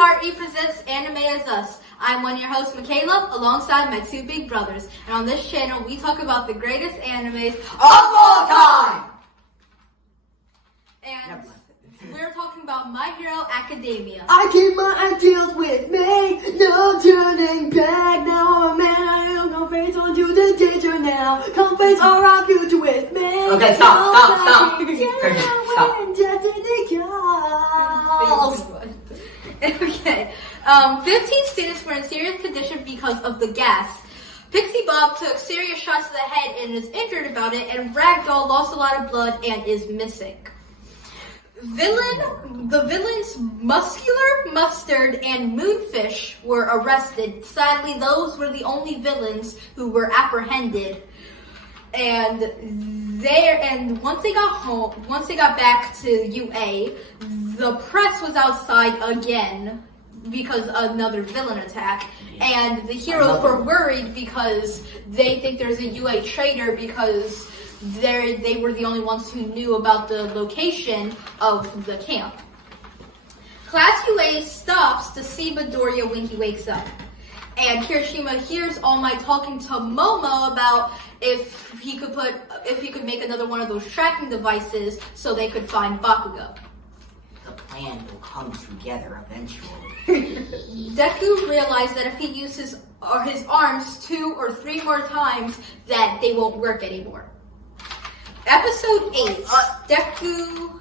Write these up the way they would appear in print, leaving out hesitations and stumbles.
UPRE presents Anime As Us. I'm one of your hosts, Mikayla, alongside my two big brothers. And on this channel, we talk about the greatest animes of all time! And we're talking about My Hero Academia. I keep my ideals with me, no turning back. Now I'm a man, I am no face on to the teacher now. Come face our rock future with me. Okay, stop. Okay, 15 students were in serious condition because of the gas. Pixie Bob took serious shots to the head and is injured about it, and Ragdoll lost a lot of blood and is missing. The villains Muscular, Mustard, and Moonfish were arrested. Sadly, those were the only villains who were apprehended. And once they got back to UA, the press was outside again because another villain attack, and the heroes were worried because they think there's a UA traitor because they were the only ones who knew about the location of the camp. Class UA stops to see Midoriya when he wakes up. And Kirishima hears All Might talking to Momo about if he could make another one of those tracking devices so they could find Bakugo. The plan will come together eventually. Deku realized that if he uses his arms 2 or 3 more times, that they won't work anymore. Episode 8, Deku,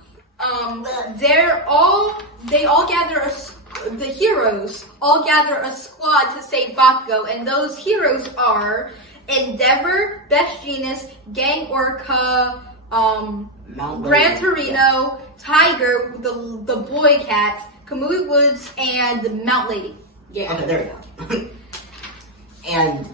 the heroes all gather a squad to save Bakugo, and those heroes are Endeavor, Best Genius, Gang Orca, Gran Torino, Tiger, the Boy Cat, Kamui Woods, and Mount Lady. Yeah. Okay, there we go. And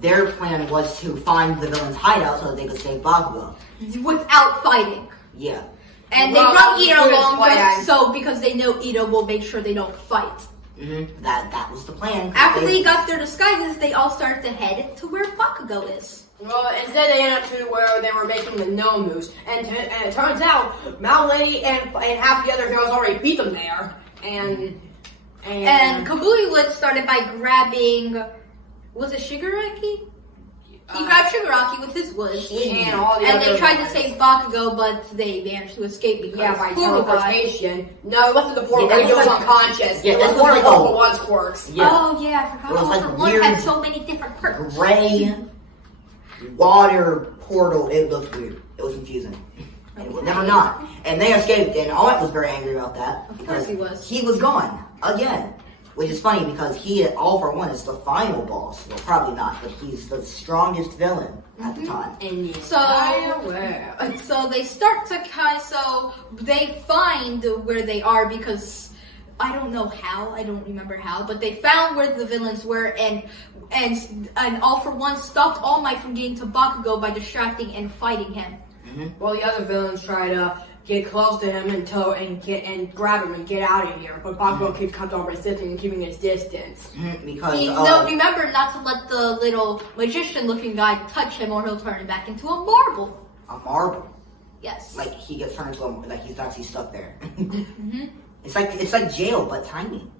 their plan was to find the villain's hideout so that they could save Bakugo. Without fighting. Yeah. And they brought Ito along because they know Ito will make sure they don't fight. Mm-hmm. That was the plan. After they got their disguises, they all started to head to where Bakugo is. Well, instead they ended up to where they were making the gnome moves, and it turns out Mount Lady and half the other heroes already beat them there. And Kamui Wood started by grabbing, was it Shigaraki? He grabbed Shigaraki with his wood, and they tried to save Bakugo, but they managed to escape because by teleportation. No, it wasn't the form. Yeah, he was unconscious. Yeah, it was one of the one's quirks. Yeah. Oh yeah, I forgot. All for One had so many different perks. Gray water portal. It looked weird. It was confusing. And it would never not. And they escaped, and All Might was very angry about that. Of course he was. He was gone again. Which is funny because he, All For One, is the final boss. Well, probably not, but he's the strongest villain at the time. So they start to so they find where they are because I don't know how, I don't remember how, but they found where the villains were, and All For One stopped All Might from getting to Bakugo by distracting and fighting him. Mm-hmm. Well, the other villains try to get close to him and grab him and get out of here. But Bakugo keeps coming over resisting and keeping his distance. Mm-hmm. Because remember not to let the little magician-looking guy touch him, or he'll turn him back into a marble. A marble. Yes. Like he gets turned into like he's actually stuck there. Mm-hmm. It's like jail but tiny.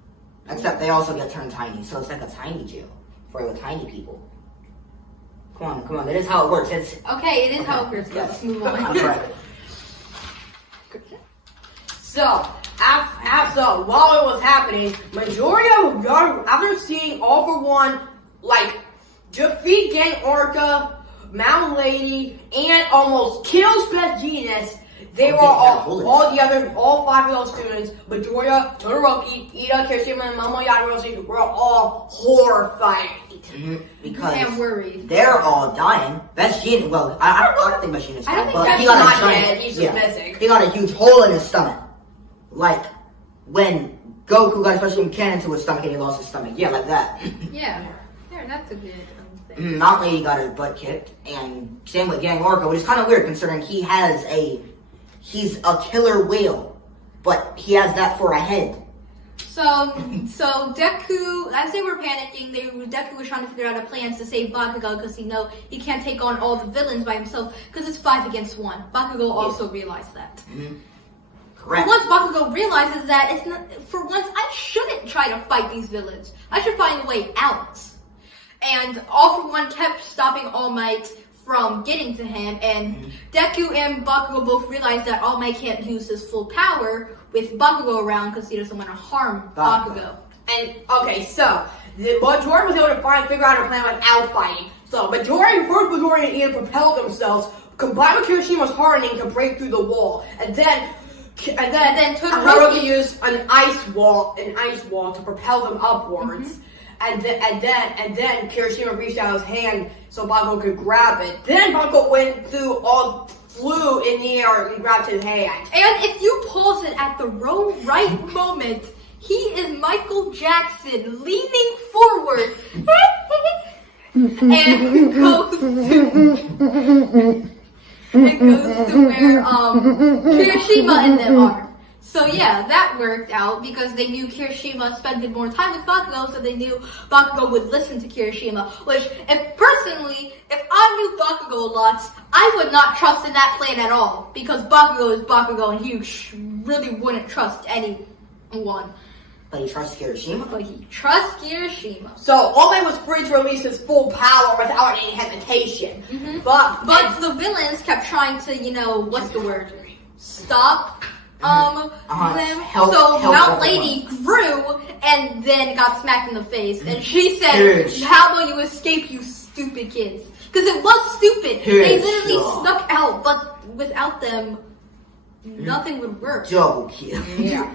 Except they also get turned tiny, so it's like a tiny jail for the tiny people. Come on. That is how it works. Okay, it is how it works. Yes. Let's move on. I'm right. So, while it was happening, majority of after seeing All For One, like, defeat Gang Orca, Mount Lady, and almost kills Best Genius, they were all 5 of those students, Midoriya, Todoroki, Ida, Kirishima, and Momo Yajiroshi, were all horrified. Mm-hmm. Because I'm worried. They're all dying. Best Genius, well, I don't think Best Genius died, but he got dead. He's just missing. He got a huge hole in his stomach. Like when Goku got a special cannon to his stomach and he lost his stomach. Yeah, like that. Yeah, that's a good thing. Mount Lady got his butt kicked, and same with Gang Orca, which is kind of weird considering he's a killer whale, but he has that for a head. So Deku, as they were panicking, Deku was trying to figure out a plan to save Bakugo because he can't take on all the villains by himself because it's 5 against 1. Bakugo also realized that. Mm-hmm. Correct. once Bakugo realizes that it's not, for once I shouldn't try to fight these villains. I should find a way out. And All For One kept stopping All Might from getting to him, and Deku and Bakugo both realized that All Might can't use his full power with Bakugo around because he doesn't want to harm Bakugo. And okay, so the majority was able to figure out a plan without fighting. So majority and Ian propelled themselves, combined with Kirishima's hardening to break through the wall, and then Todoroki used an ice wall to propel them upwards. And then Kirishima reached out his hand so Bakugo could grab it. Then Bakugo flew in the air and grabbed his hand. And if you pause it at the right moment, he is Michael Jackson leaning forward and goes to where Kirishima and them are. So yeah, that worked out because they knew Kirishima spending more time with Bakugo, so they knew Bakugo would listen to Kirishima. Which, if I knew Bakugo a lot, I would not trust in that plan at all because Bakugo is Bakugo, and he really wouldn't trust anyone. But he trusts Kirishima. But he trusts Kirishima. So All Might was free to release his full power without any hesitation. But the villains kept trying to, what's the word? Stop them. So Mount Lady grew and then got smacked in the face. And she said, how will you escape, you stupid kids? Because it was stupid. They literally snuck out, but without them, nothing would work. Double kill. Yeah.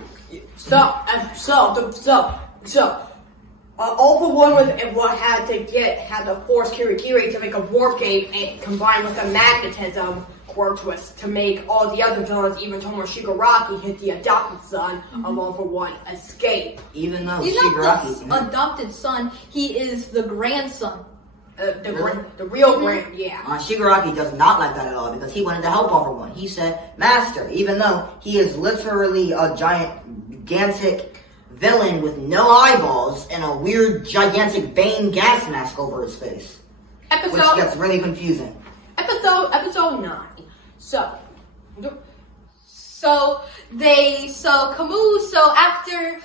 All For One had to force Kirikiri to make a warp gate and combine with a magnetism quirk twist to make all the other villains, even Tomoe Shigaraki, hit the adopted son of All For One, escape. Even though He's Shigaraki's not the adopted son, he is the grandson. The real grand, yeah. Shigaraki does not like that at all because he wanted to help All For One. He said, Master, even though he is literally a gigantic villain with no eyeballs and a weird gigantic Bane gas mask over his face. Which gets really confusing. Episode 9. After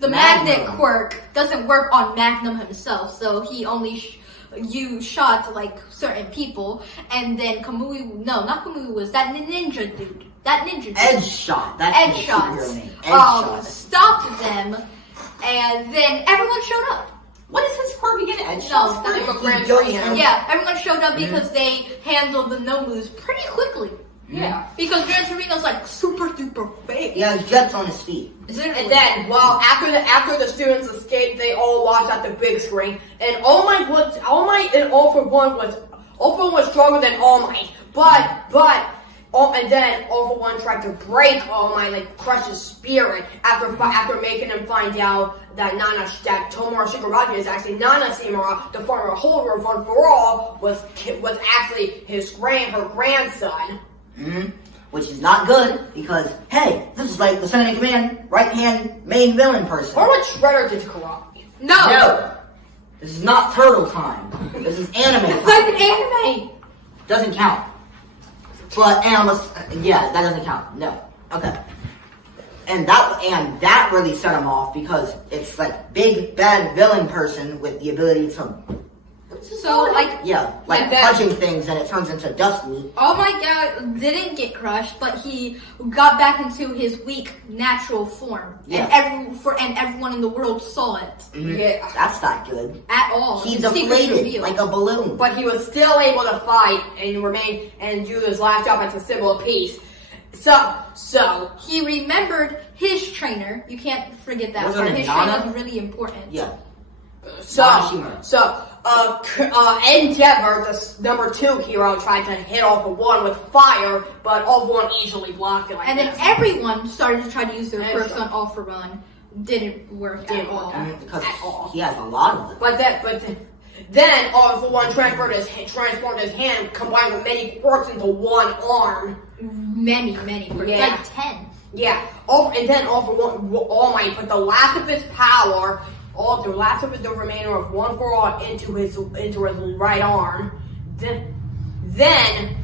the magnet quirk doesn't work on Magnum himself, so he only shot to like certain people, and then not Kamui was that ninja dude. Edge Shot. That's his superhero name. Edge Shot. Stopped them, and then everyone showed up. What is his quirk again? Edge No, Shot? yeah, everyone showed up because they handled the Nomus pretty quickly. Yeah. Because Gran Torino's like super duper fake. Yeah, he jets on his feet. And then, after the students escaped, they all watched at the big screen. And All Might and All For One was stronger than All Might. And then All For One tried to break All Might, like crush his spirit, after making him find out that Tomoe Shigaraki is actually Nana Shimura, the former holder of One For All, was actually her grandson. Which is not good because, hey, this is like the second in command, right-hand main villain person. Or what Shredder did to Karate. No! This is not turtle time. This is anime time. Like anime! Doesn't count. But that doesn't count. No. Okay. And that really set him off because it's like big bad villain person with the ability to punching things and it turns into dust meat. Oh my god, didn't get crushed, but he got back into his weak natural form. Yeah. And everyone in the world saw it. Yeah. That's not good. At all. He deflated like a balloon. But he was still able to fight and do his last job as a symbol of peace. So he remembered his trainer. You can't forget that part. His trainer is really important. Yeah. Endeavor, the number 2 hero, tried to hit All For One with fire, but All For One easily blocked it. Then everyone started to try to use their first on All For One. Didn't work at all. Because he has a lot of them. But then All For One transformed his hand, combined with many quirks into one arm. Many quirks. Yeah. Like 10. Yeah. And then All For One, All Might put the last of his power, the remainder of One For All into his right arm. then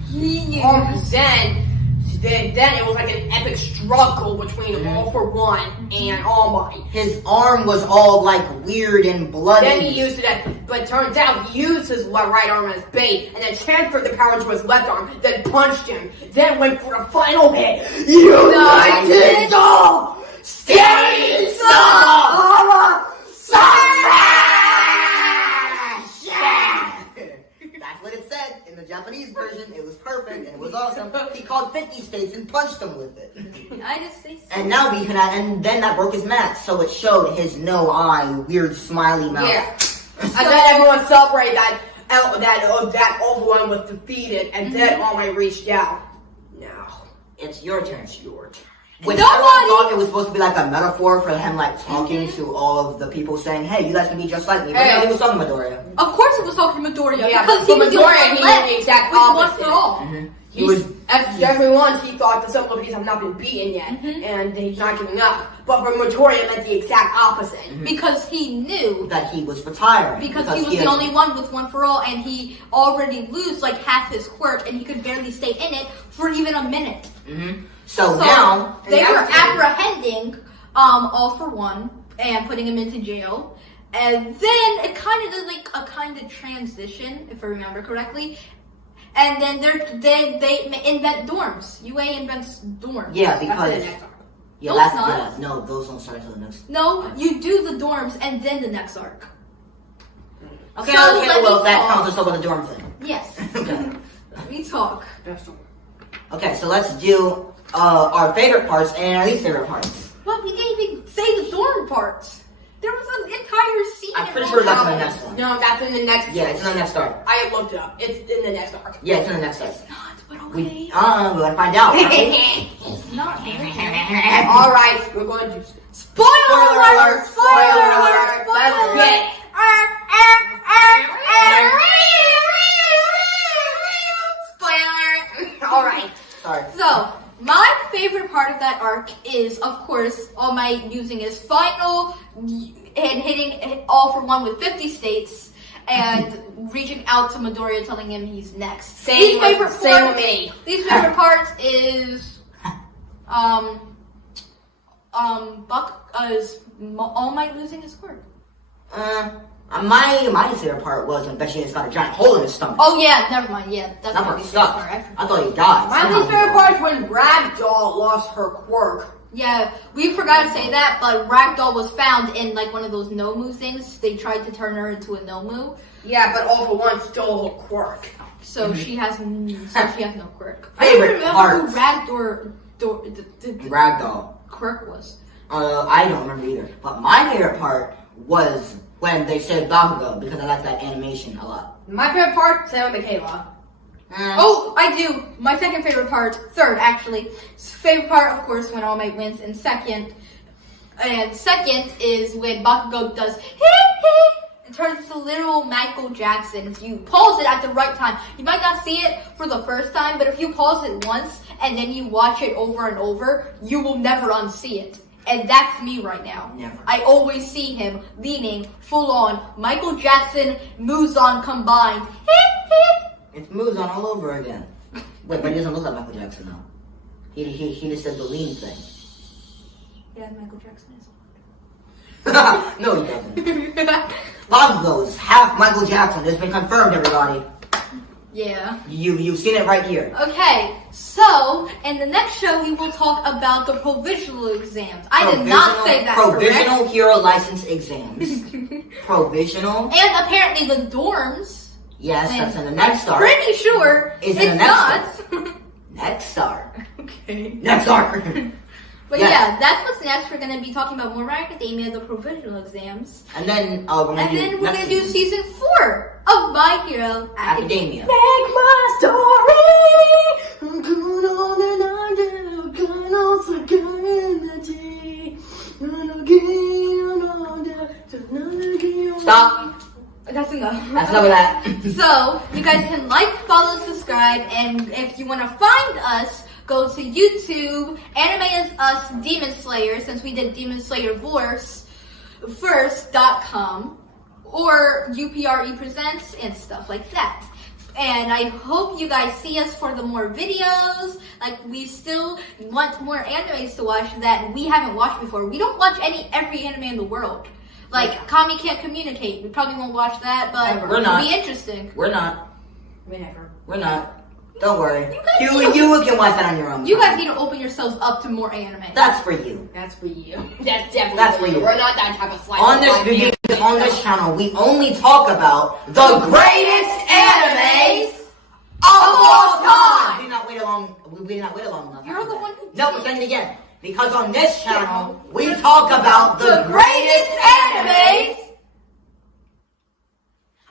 then it was like an epic struggle between All For One and All Might. His arm was all like weird and bloody. Then he used it, but it turns out he used his right arm as bait, and then transferred the power to his left arm, then punched him, then went for the final hit. United Soul! Stay Soul! That's what it said in the Japanese version. It was perfect and it was awesome. He called 50 states and punched them with it. United States. And now we can, and then that broke his mask, so it showed his no eye, weird smiley mouth. Yeah. And then everyone celebrated that All For One was defeated, and then All Might reached out. Now It's your turn. It's your turn. Nobody- thought it was supposed to be like a metaphor for him like talking to all of the people saying, hey, you guys can be just like me. But no, he was talking to Midoriya. Of course it was talking to Midoriya. Yeah, because but he was the Midoriya, one he left knew the exact with one opposite. for all. He was everyone, he thought the Silver Piece have not been beaten yet, and he's not giving up. But for Midoriya, it meant the exact opposite. Because he knew. that he was retiring. Because he was the only one with one for all, and he already lose like half his quirk, and he could barely stay in it for even a minute. So now they were apprehending All For One and putting him into jail. And then it kind of did like a kind of transition, if I remember correctly. And then they invent dorms. UA invents dorms. yeah, That's because in the next arc. yeah, No, that's it's not. yeah, no, those don't start until the next. No, you do the dorms and then the next arc. Okay, So okay, let well me that talk. counts as still with the dorm thing. Yes. Okay. Let me talk. That's all. Okay, so let's do our favorite parts and our least favorite parts. But we didn't even say the dorm parts. There was an entire scene. I'm pretty in sure that's in Roll the Out. next one. No, that's in the next. Yeah, it's in the next arc. I looked it up. It's in the next arc. Yeah, it's in the next arc. Not, but We okay. we gotta find out. Not. All right, we're going to. Spoiler alert! Spoiler alert! Let's get. Spoiler! All right. Sorry. So, my favorite part of that arc is, of course, All Might using his final and hitting All For One with 50 states and reaching out to Midoriya telling him he's next. Same with part, me. Least favorite part is is All Might losing his quirk. My favorite part was when Vegeta's got a giant hole in his stomach. Oh yeah, never mind. Yeah, that's That my part least favorite sucked. part. I thought he died. My least favorite part is when Ragdoll lost her quirk. Yeah, we forgot to say that, but Ragdoll was found in like one of those Nomu things. They tried to turn her into a Nomu, Yeah, but All For One stole her quirk. so she has no quirk. Favorite I don't remember parts. who the Ragdoll. quirk was. I don't remember either. But my favorite part was when they said Bakugo because I like that animation a lot. My favorite part, Sam and Mikayla. Oh, I do. My second favorite part, third actually. Favorite part, of course, when All Might wins, and second is when Bakugo does and turns into literal Michael Jackson. If you pause it at the right time, you might not see it for the first time, but if you pause it once and then you watch it over and over, you will never unsee it. And that's me right now. Never. I always see him leaning full on Michael Jackson, Muzan combined. It's Muzan all over again. Wait, but he doesn't look like Michael Jackson though. He just said the lean thing. Yeah, Michael Jackson is. No, he doesn't. Bakugo is half Michael Jackson. It's been confirmed, everybody. Yeah. You've seen it right here. Okay, so in the next show we will talk about the provisional exams. I did not say that Provisional correct. hero license exams. Provisional. And apparently the dorms. Yes, And that's in the next arc. Pretty sure Is it's in the next not. Next arc. Okay. Next arc. But Yes. yeah, that's what's next. We're gonna be talking about more My Academia, the provisional exams, And then we're gonna and do then we're next gonna do season. season 4 of My Hero Academia. Academia. Make my story. Going on and on, going on so good in the day. Stop. That's enough. That's enough of that. So, you guys can like, follow, subscribe, and if you want to find us, go to YouTube, Anime is Us Demon Slayer, since we did Demon Slayer first.com, or UPRE Presents, and stuff like that. And I hope you guys see us for the more videos. Like, we still want more animes to watch that we haven't watched before. We don't watch every anime in the world. Like, Kami Can't Communicate. We probably won't watch that, but We're not. it'll be interesting. We're not. Whenever. We're not. Don't worry. You can watch that on your own. You guys need to open yourselves up to more anime. That's for you. That's for you. That's definitely That's for you. We're not that type of slice. On this channel, we only talk about the greatest animes of all time. We did not wait along. We did not wait along enough. You're the one who No, we're saying it again. Because on this channel, we talk about the greatest animes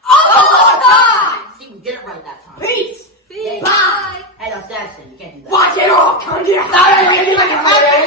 of all time. See, we did it right that time. Peace. Peace. Bye. Hey, that's Dad said. You can't do that. Watch it all come down.